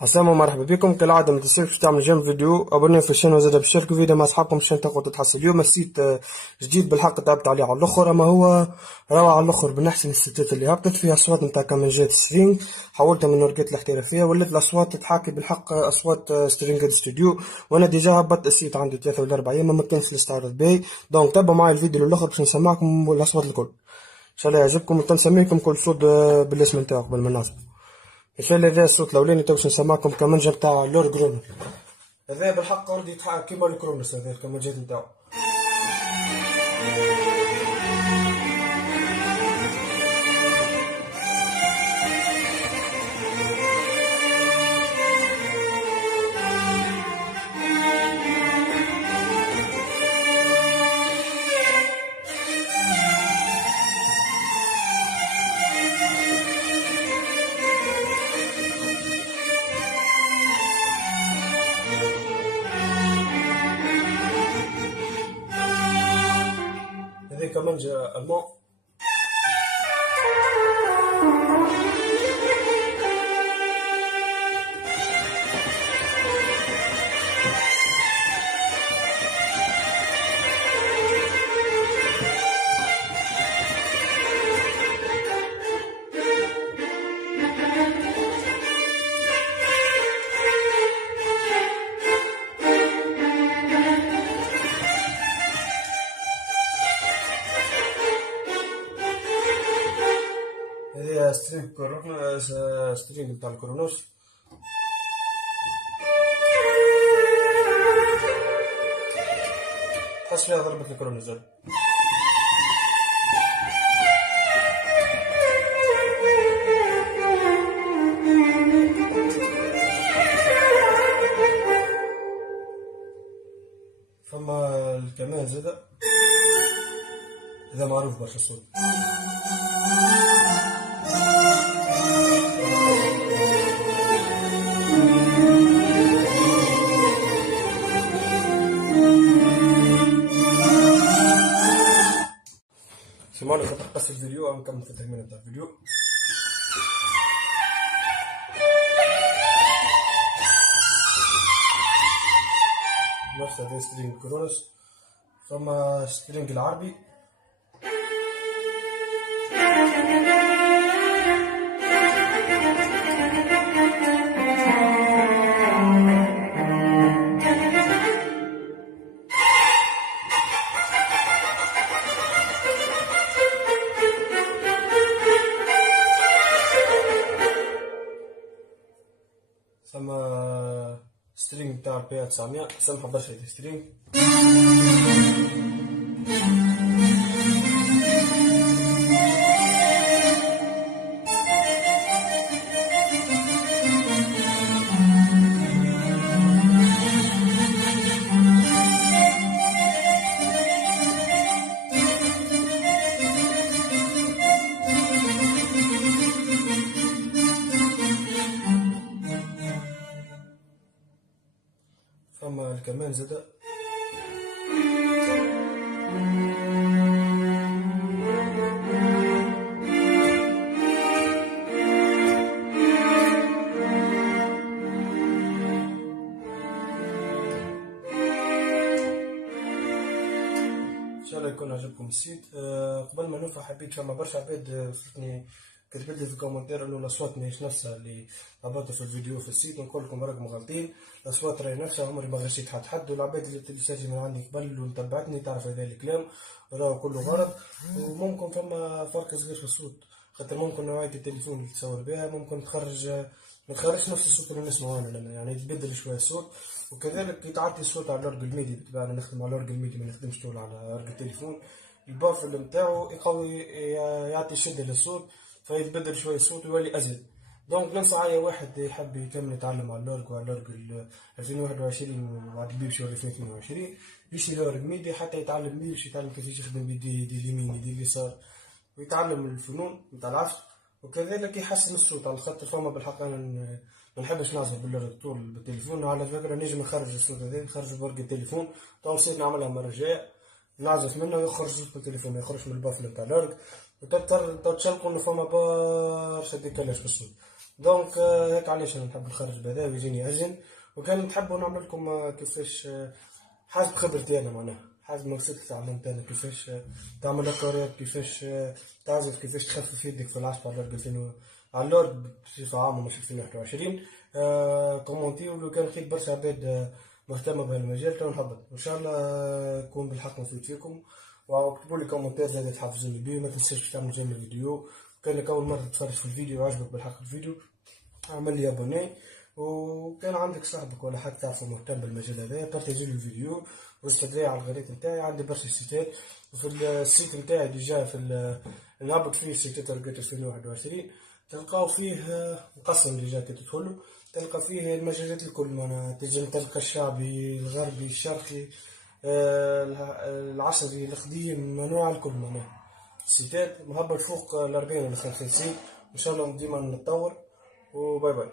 عسلامة ومرحبا بكم كالعادة. ما تنسوش تعمل جيم فيديو ابوني في الشانل وزاد بشاركوا فيديو مع اصحابكم عشان تقدروا تحصل. اليوم السيت جديد بالحق تعبت عليه على الاخر، اما هو روعة على الاخر من احسن السيتات اللي هبطت فيها اصوات نتاع كمانجات سترينج. حولتها من ورقات الاحترافية ولات الاصوات تحاكي بالحق اصوات سترينج ستوديو. وانا ديجا هبطت السيت عندي 3 ولا 4 ايام ما كانش الاستعراض باهي، دونك تابعوا معايا الفيديو للاخر باش نسمعكم الاصوات الكل ان شاء الله يعجبكم. وتنسميكم كل صوت بالاسم نتاعو قبل ما نعزف. مثال هذا الصوت الاولاني تو باش نسمعكم كمانجا نتاع لور جرون. هذا بالحق ردي يتحرك كيما الكرونس، هذا الكمانجات نتاعو. هذا كمانجا المون. هذه سترينج نتاع الكرونوس. تحس فيها ضربة الكرونوس زاد. فما الكمان زاد هذا معروف برشا الصوت. سمعوني خاطر قص الفيديو او نكمل في التكمله نتاع الفيديو. نفس هذا سترينج كرونوس. ثم سترينج العربي. ثم سترينج تاع البي 900 سمحة برشا هذا سترينج. فما الكمان زاد. ان شاء الله يكون عجبكم السيت. قبل ما نوفى حبيت فما برشا عباد وصلتني كتبت لي في الكومنتير انه الاصوات ماهيش نفسها اللي هبطوا في الفيديو في السيت. نقول لكم راكم غالطين، الاصوات راهي نفسها، عمري ما غشيت حد والعباد اللي تسجل من عندي قبل وتبعتني تعرف هذا الكلام راهو كله غلط. وممكن فما فرق صغير في الصوت، خاطر ممكن نوعية التليفون اللي تصور بها ممكن تخرج ما تخرجش نفس الصوت اللي نسمعه انا، يعني يتبدل شويه الصوت. وكذلك يتعدي الصوت على الورق الميدي، بالطبع انا نخدم على الورق الميدي ما نخدمش طول على ورق التليفون. البافل نتاعو يقوي يعطي شدة للصوت فيتبدل شويه الصوت ويولي ازيد. دونك ننصح اي واحد يحب يكمل يتعلم على الورق وعلى الورق 2021 وبعد بيمشي 2022 يشري الورق ميدي حتى يتعلم بيه، باش يتعلم كيفاش يخدم بيدي دي اليمين دي اليسار ويتعلم الفنون نتاع العزف. وكذلك يحسن الصوت على خاطر فما بالحق انا ما نحبش نعزف طول بالتليفون. على فكره نجم نخرج الصوت هذا نخرج بورق التليفون، تو نسيت نعملها المره الجايه نعزف منه يخرج صوت بالتليفون يخرج من البافل نتاع الورق. وتتشلقوا انه فما برشا ديكالاج في الصوت. دونك هيك علاش انا نحب نخرج بهذا ويجيني اجن. وكان تحبوا نعمل لكم كيفاش حسب خبرتي انا معناها، حسب ما وصلت تعلمت انا كيفاش تعمل اكواريات، كيفاش تعزف، كيفاش تخفف يدك في العزف على اللورد 2000 على اللورد بصفة عامة مش 2021. كومونتي ولو كان لقيت برشا عباد مهتمة بهالمجال تو نهبط ان شاء الله نكون بالحق نفيد فيكم. واكتبوا لي كومنتات زاد تحفزوني بيه، ما تنساش تعمل جيم الفيديو. كانك اول مرة تتفرج في الفيديو وعجبك بالحق الفيديو اعمل لي ابوني، وكان عندك صاحبك ولا حد تعرفه مهتم بالمجال هذا بارتاجي له الفيديو واستدعي على الغريت نتاعي. عندي برشا سيتات وفي السيت نتاعي ديجا في نهبط فيه سيتات رقيت 2021 تلقاو فيه مقسم ديجا كي تدخلوا تلقى فيه المجالات الكل، معناها تنجم تلقى الشعبي الغربي الشرقي العصري القديم انواع الكل. معناها السيتات مهبط فوق 40 ولا 50 سيت ان شاء الله ديما نتطور. وباي باي.